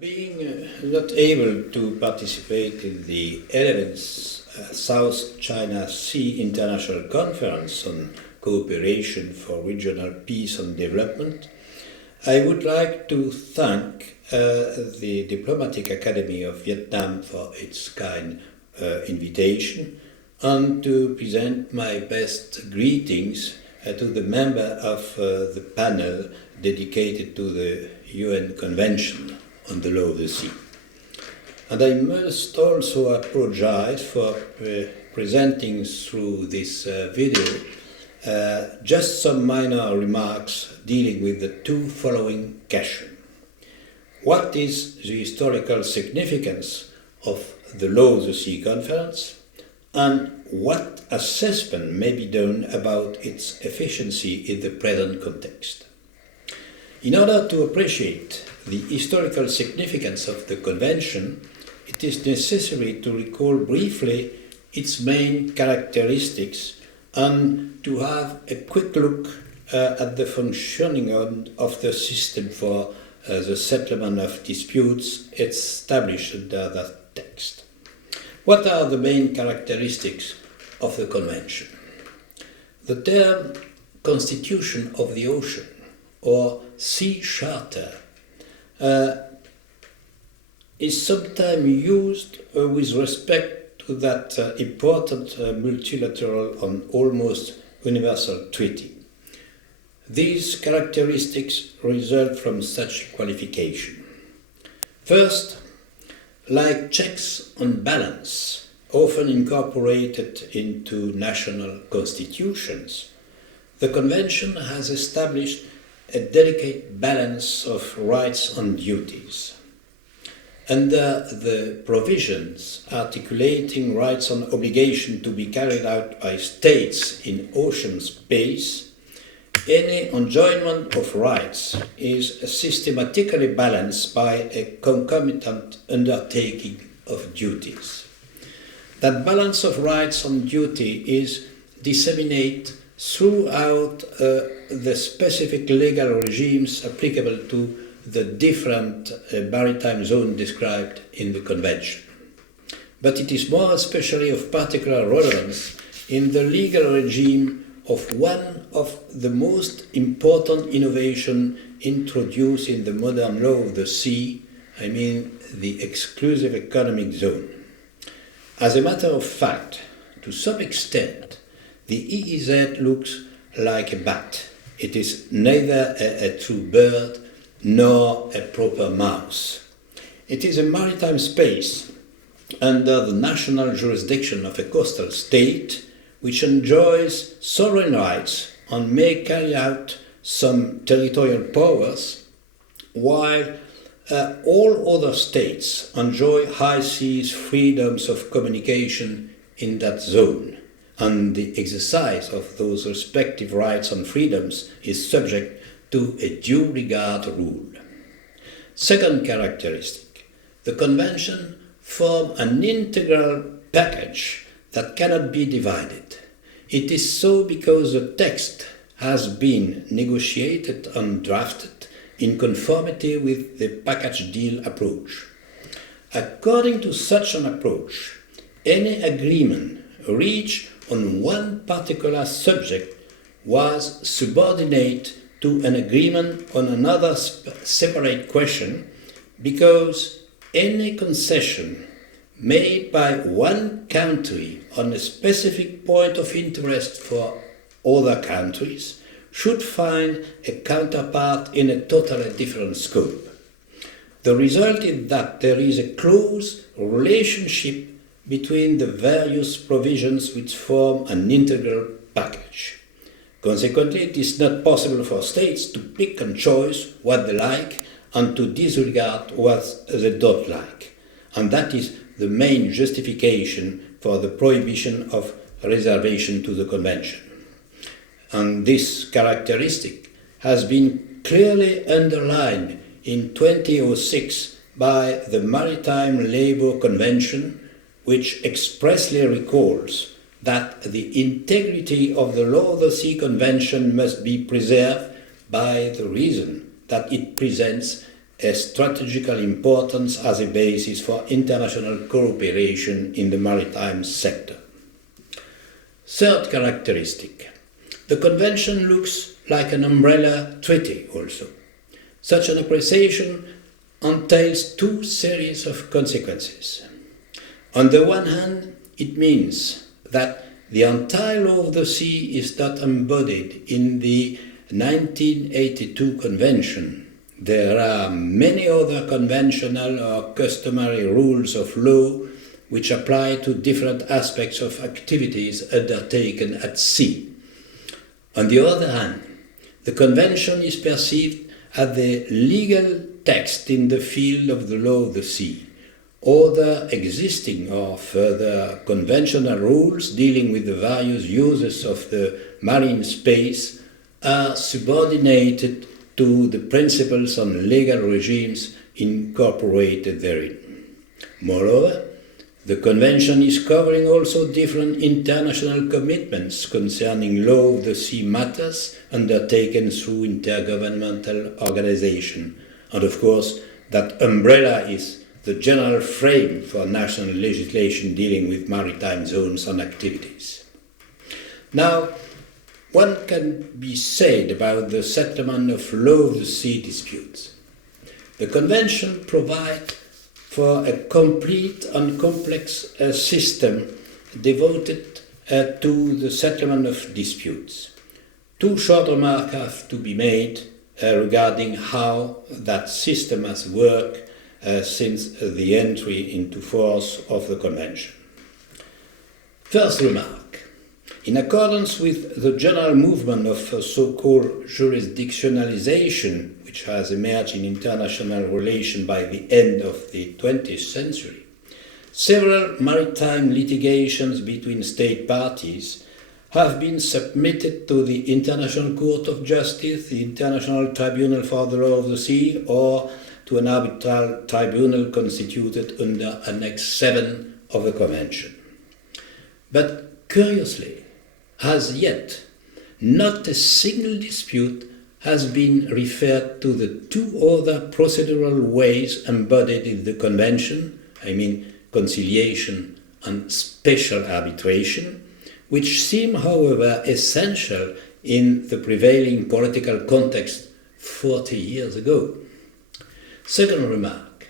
Being not able to participate in the 11th South China Sea International Conference on Cooperation for Regional Peace and Development, I would like to thank the Diplomatic Academy of Vietnam for its kind invitation and to present my best greetings to the member of the panel dedicated to the UN Convention on the Law of the Sea. And I must also apologize for presenting through this video just some minor remarks dealing with the two following questions. What is the historical significance of the Law of the Sea Conference, and what assessment may be done about its efficiency in the present context? In order to appreciate the historical significance of the Convention, it is necessary to recall briefly its main characteristics and to have a quick look at the functioning of the system for the settlement of disputes established under that text. What are the main characteristics of the Convention? The term Constitution of the Ocean or Sea Charter is sometimes used with respect to that important multilateral and almost universal treaty. These characteristics result from such qualification. First, like checks and balance, often incorporated into national constitutions, the Convention has established a delicate balance of rights and duties. Under the provisions articulating rights and obligations to be carried out by states in ocean space, any enjoyment of rights is systematically balanced by a concomitant undertaking of duties. That balance of rights and duty is disseminated throughout the specific legal regimes applicable to the different maritime zones described in the Convention. But it is more especially of particular relevance in the legal regime of one of the most important innovations introduced in the modern law of the sea, I mean the exclusive economic zone. As a matter of fact, to some extent, the EEZ looks like a bat. It is neither a true bird nor a proper mouse. It is a maritime space under the national jurisdiction of a coastal state which enjoys sovereign rights and may carry out some territorial powers, while all other states enjoy high seas freedoms of communication in that zone, and the exercise of those respective rights and freedoms is subject to a due regard rule. Second characteristic, the Convention forms an integral package that cannot be divided. It is so because the text has been negotiated and drafted in conformity with the package deal approach. According to such an approach, any agreement reached on one particular subject was subordinate to an agreement on another separate question, because any concession made by one country on a specific point of interest for other countries should find a counterpart in a totally different scope. The result is that there is a close relationship between the various provisions which form an integral package. Consequently, it is not possible for states to pick and choose what they like and to disregard what they don't like. And that is the main justification for the prohibition of reservation to the Convention. And this characteristic has been clearly underlined in 2006 by the Maritime Labour Convention, which expressly recalls that the integrity of the Law of the Sea Convention must be preserved by the reason that it presents a strategical importance as a basis for international cooperation in the maritime sector. Third characteristic. The Convention looks like an umbrella treaty also. Such an appreciation entails two series of consequences. On the one hand, it means that the entire law of the sea is not embodied in the 1982 Convention. There are many other conventional or customary rules of law which apply to different aspects of activities undertaken at sea. On the other hand, the Convention is perceived as the legal text in the field of the law of the sea. Other existing or further conventional rules dealing with the various uses of the marine space are subordinated to the principles on legal regimes incorporated therein. Moreover, the Convention is covering also different international commitments concerning law of the sea matters undertaken through intergovernmental organization. And of course, that umbrella is the general frame for national legislation dealing with maritime zones and activities. Now, what can be said about the settlement of law of the sea disputes? The Convention provides for a complete and complex system devoted to the settlement of disputes. Two short remarks have to be made regarding how that system has worked since the entry into force of the Convention. First remark. In accordance with the general movement of so-called jurisdictionalization, which has emerged in international relations by the end of the 20th century, several maritime litigations between state parties have been submitted to the International Court of Justice, the International Tribunal for the Law of the Sea, or to an arbitral tribunal constituted under Annex 7 of the Convention. But curiously, as yet, not a single dispute has been referred to the two other procedural ways embodied in the Convention, I mean conciliation and special arbitration, which seem, however, essential in the prevailing political context 40 years ago. Second remark.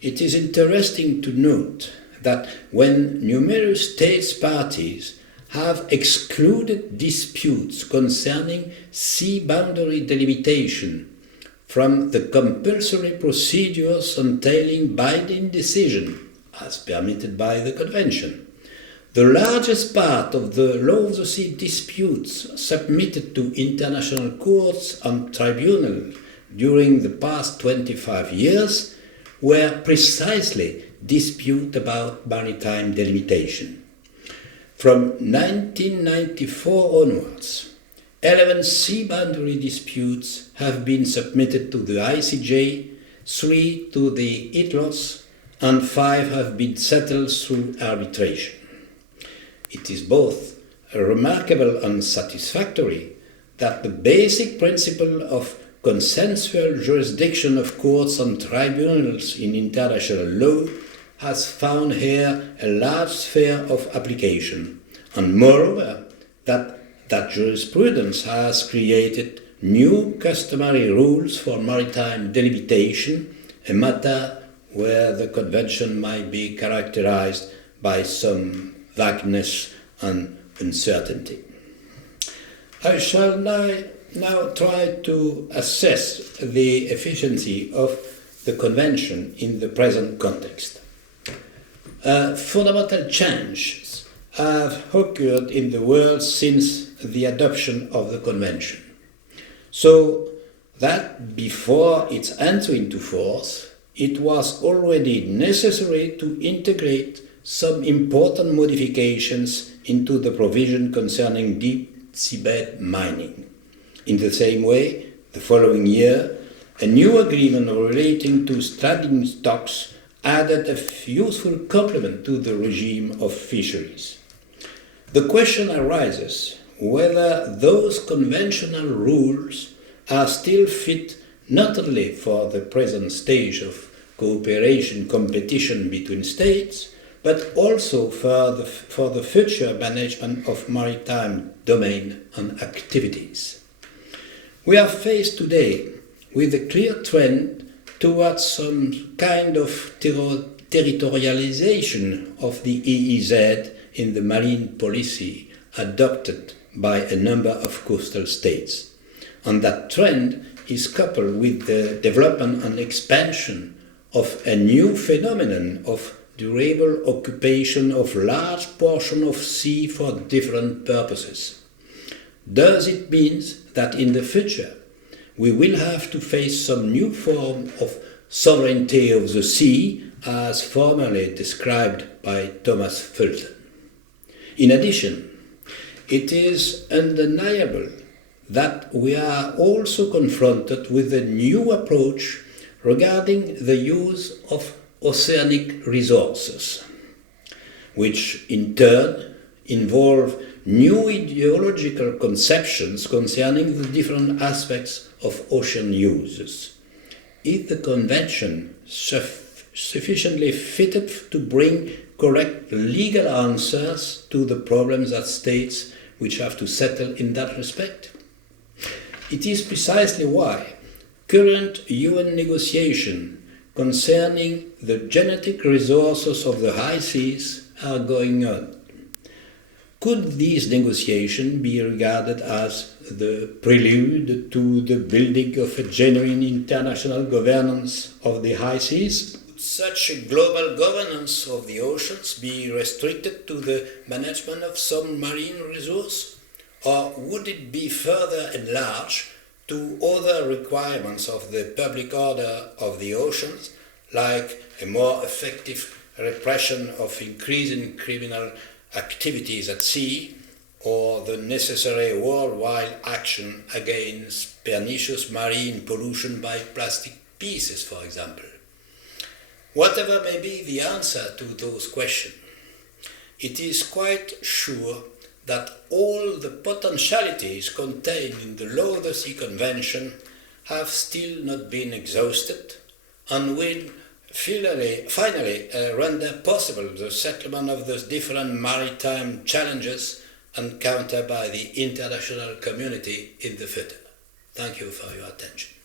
It is interesting to note that when numerous states parties have excluded disputes concerning sea boundary delimitation from the compulsory procedures entailing binding decision, as permitted by the Convention, the largest part of the law of the sea disputes submitted to international courts and tribunals during the past 25 years were precisely disputes about maritime delimitation. From 1994 onwards, 11 sea boundary disputes have been submitted to the ICJ, 3 to the Unclos, and 5 have been settled through arbitration. It is both remarkable and satisfactory that the basic principle of consensual jurisdiction of courts and tribunals in international law has found here a large sphere of application, and moreover, that jurisprudence has created new customary rules for maritime delimitation, a matter where the Convention might be characterized by some vagueness and uncertainty. I shall now try to assess the efficiency of the Convention in the present context. Fundamental changes have occurred in the world since the adoption of the Convention, so that before its entry into force, it was already necessary to integrate some important modifications into the provision concerning deep seabed mining. In the same way, the following year, a new agreement relating to standing stocks added a useful complement to the regime of fisheries. The question arises whether those conventional rules are still fit not only for the present stage of cooperation competition between states, but also for the future management of maritime domain and activities. We are faced today with a clear trend towards some kind of territorialization of the EEZ in the marine policy adopted by a number of coastal states. And that trend is coupled with the development and expansion of a new phenomenon of durable occupation of large portions of sea for different purposes. Does it mean that in the future we will have to face some new form of sovereignty of the sea, as formerly described by Thomas Fulton? In addition, it is undeniable that we are also confronted with a new approach regarding the use of oceanic resources, which in turn involve new ideological conceptions concerning the different aspects of ocean uses. Is the Convention sufficiently fitted to bring correct legal answers to the problems that states which have to settle in that respect? It is precisely why current UN negotiations concerning the genetic resources of the high seas are going on. Could these negotiations be regarded as the prelude to the building of a genuine international governance of the high seas? Would such a global governance of the oceans be restricted to the management of some marine resource? Or would it be further enlarged to other requirements of the public order of the oceans, like a more effective repression of increasing criminal activities at sea, or the necessary worldwide action against pernicious marine pollution by plastic pieces, for example? Whatever may be the answer to those questions, it is quite sure that all the potentialities contained in the Law of the Sea Convention have still not been exhausted and will finally render possible the settlement of those different maritime challenges encountered by the international community in the future. Thank you for your attention.